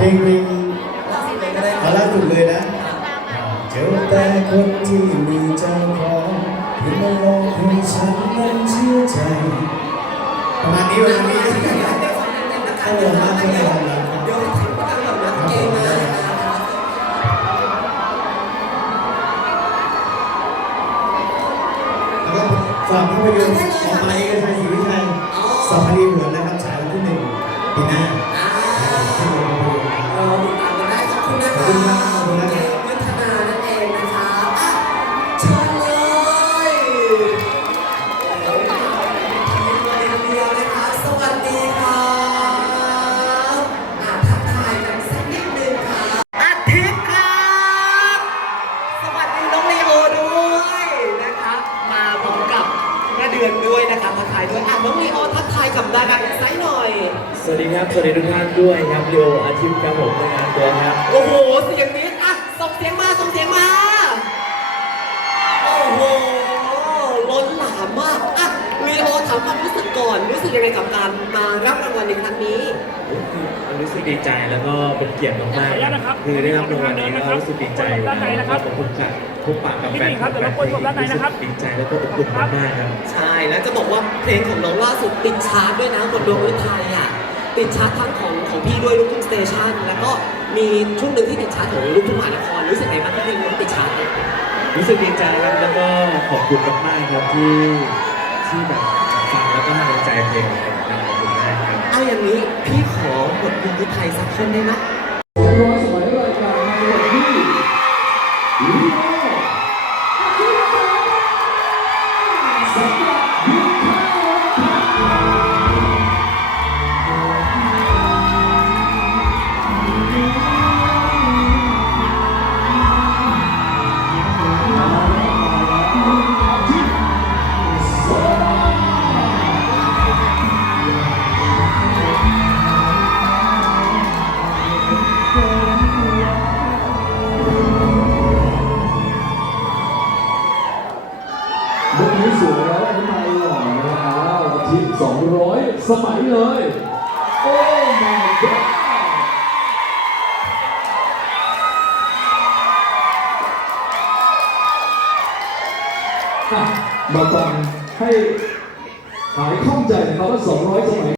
เพลงเพลงเอาล่าสุดเลยนะเจอแต่คนที่มีเจ้าของที่มาลองให้ฉันนั้นเชื่อใจประมาณนี้ประมาณนี้ต้องลงมากต้องลงมากเดี๋ยวให้ถึงประกันแบบนักเกมนะแล้วก็ฝากภาพยนตร์ออกมาเอกชัยศรีวิชัยสองพันดีหวนนะครับฉายวันที่หนึ่งปีหน้า ดือนด้วยนะคะทักทายด้วยอะน้องลีโอทักทายกับดาราอินไซต์หน่อย สวัสดีครับ สวัสดีทุกท่านด้วยครับโยอาทิตย์ครับผมในงานตัวครับ โอ้โหเสียงนี้อะส่งเสียงมาส่งเสียงมา ถามความรู้สึกก่อนรู้สึกยังไงกับการมารับรางวัลในครั้งนี้รู้สึกดีใจแล้วก็เป็นเกียรติมากๆคือได้รับรางวัลนี้ก็รู้สึกดีใจแล้วก็ผมกับทุกปากกับแฟนคลับแฟนเพลงรู้สึกดีใจแล้วก็อบอุ่นมากๆครับ ใช่แล้วจะบอกว่าเพลงของน้องล่าสุดติดชาร์ตด้วยนะบนดวงฤทัยอะติดชาร์ตทั้งของของพี่ด้วยลูกทุ่งสเตชันแล้วก็มีช่วงหนึ่งที่ติดชาร์ตของลูกทุ่งมหานครรู้สึกไงบ้างที่เพลงนี้ติดชาร์ตเนี่ยรู้สึกดีใจครับแล้วก็ขอบคุณมากๆครับที่ที่แบบฟัง แล้วก็ให้กำลังใจเพลงของผมครับขอบคุณมากครับ เอาอย่างนี้พี่ขอบทเพลงไทยสักคนได้ไหม สวยแล้วอันนี้มหล่อแล้วทิตย์200 สมัยเลย โอ้ my god มาฟังให้หายข้องใจนะครับว่า 200 สมัย